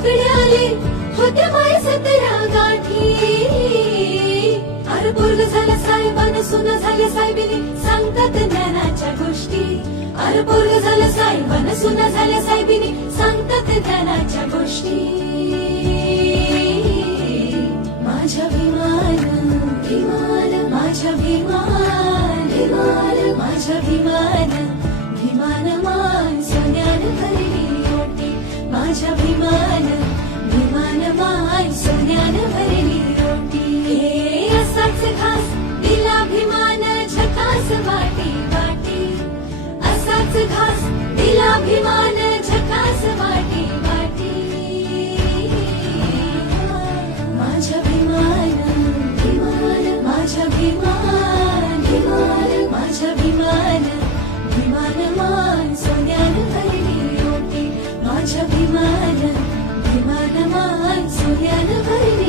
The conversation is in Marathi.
उघड्याले होत्या माय 17 गाठी. अरे पोरग झालं साहेबान सुना झाल्या साहेबिनी सांगतात ज्ञानाच्या गोष्टी. अरे पोरग झालं साहेबान सुना झाल्या साहेबिनी सांगतात ज्ञानाच्या गोष्टी. माझ्या भीमान भीमान माझ्या भीमान भीमान माझ्या भीमान भीमान मान सोन्यान भरली ओटी. माझ्या भीमान भीमान मान सोन्यान भरली रोटी. हे असाच घास दिला भीमान झकास वाटी वाटी. असाच घास दिला भीमान झकास वाटी वाटी. माझ्या भीमान भीमान माझ्या भीमान भीमान माझ्या भीमान भीमान मान सोन्यान भरली रोटी. माझ्या भीमान भीमान मान सोन्यान भरली